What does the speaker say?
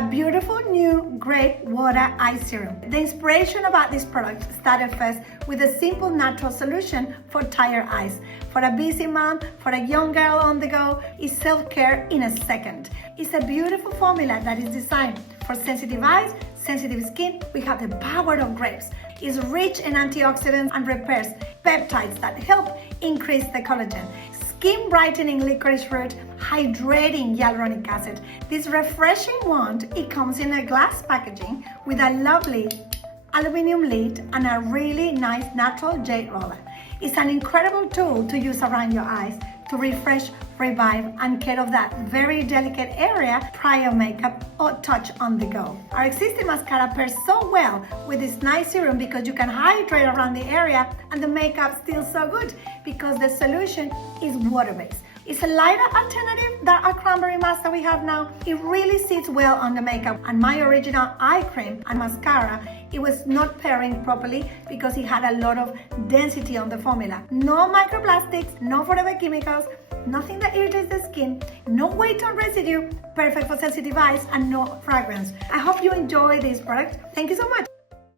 a beautiful new Grape Water Eye Serum. The inspiration about this product started first with a simple natural solution for tired eyes. For a busy mom, for a young girl on the go, it's self-care in a second. It's a beautiful formula that is designed for sensitive eyes, sensitive skin. We have the power of grapes. It's rich in antioxidants and repairs peptides that help increase the collagen. Skin brightening licorice root, hydrating hyaluronic acid. This refreshing wand, it comes in a glass packaging with a lovely aluminum lid and a really nice natural jade roller. It's an incredible tool to use around your eyes to refresh, revive, and care of that very delicate area prior makeup or touch on the go. Our existing mascara pairs so well with this nice serum because you can hydrate around the area and the makeup still so good because the solution is water-based. It's a lighter alternative than our cranberry mask that we have now. It really sits well on the makeup, and my original eye cream and mascara, it was not pairing properly because it had a lot of density on the formula. No microplastics, no forever chemicals, nothing that irritates the skin, no weight or residue, perfect for sensitive eyes, and no fragrance. I hope you enjoy this product. Thank you so much.